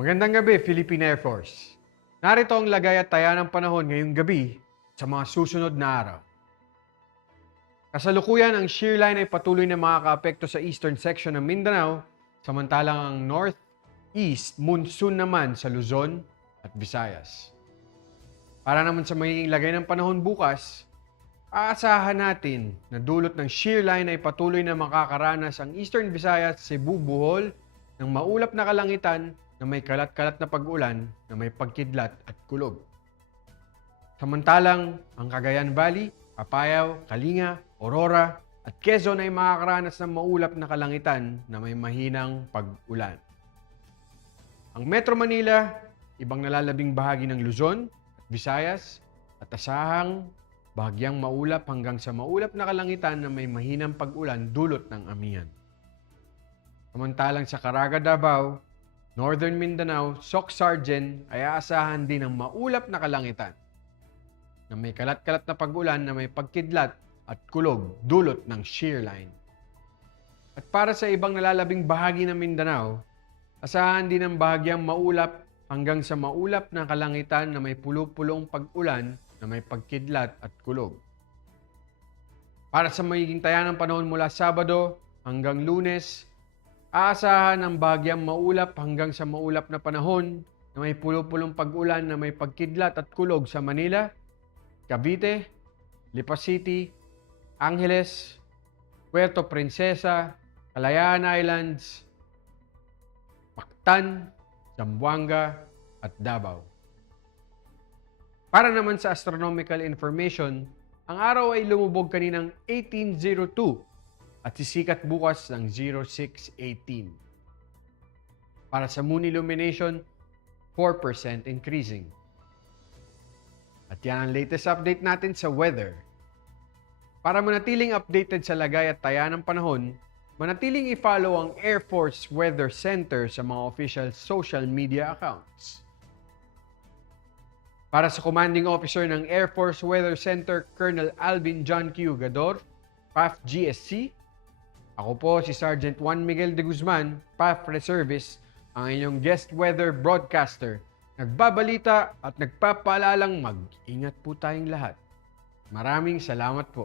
Magandang gabi, Philippine Air Force. Narito ang lagay at taya ng panahon ngayong gabi sa mga susunod na araw. Kasalukuyan, ang shear line ay patuloy na makakaapekto sa eastern section ng Mindanao, samantalang ang northeast monsoon naman sa Luzon at Visayas. Para naman sa magiging lagay ng panahon bukas, aasahan natin na dulot ng shear line ay patuloy na makakaranas ang Eastern Visayas, Cebu, Bohol ng maulap na kalangitan na may kalat-kalat na pag-ulan na may pagkidlat at kulog. Samantalang ang Cagayan Valley, Apayao, Kalinga, Aurora at Quezon ay makakaranas ng maulap na kalangitan na may mahinang pag-ulan. Ang Metro Manila, ibang nalalabing bahagi ng Luzon at Visayas at asahang bahagyang maulap hanggang sa maulap na kalangitan na may mahinang pag-ulan dulot ng amihan. Samantalang sa Caraga, Davao, Northern Mindanao, Soc-Sargen ay aasahan din ng maulap na kalangitan na may kalat-kalat na pag-ulan na may pagkidlat at kulog dulot ng shear line. At para sa ibang nalalabing bahagi ng Mindanao, asahan din ng bahagyang maulap hanggang sa maulap na kalangitan na may pulo-pulong pag-ulan na may pagkidlat at kulog. Para sa magiging taya ng panahon mula Sabado hanggang Lunes, aasahan ng bahagyang maulap hanggang sa maulap na panahon na may pulo-pulong pag-ulan na may pagkidlat at kulog sa Manila, Cavite, Lipa City, Angeles, Puerto Princesa, Kalayaan Islands, Mactan, Zamboanga at Davao. Para naman sa astronomical information, ang araw ay lumubog kaninang 1802 at sisikat bukas ng 0618. Para sa moon illumination, 4% increasing. At yan ang latest update natin sa weather. Para manatiling updated sa lagay at taya ng panahon, manatiling i-follow ang Air Force Weather Center sa mga official social media accounts. Para sa Commanding Officer ng Air Force Weather Center, Colonel Alvin John Q. Gador, PAF GSC, ako po si Sergeant Juan Miguel de Guzman, PAF Reservist, ang inyong guest weather broadcaster. Nagbabalita at nagpapaalalang mag-ingat po tayong lahat. Maraming salamat po.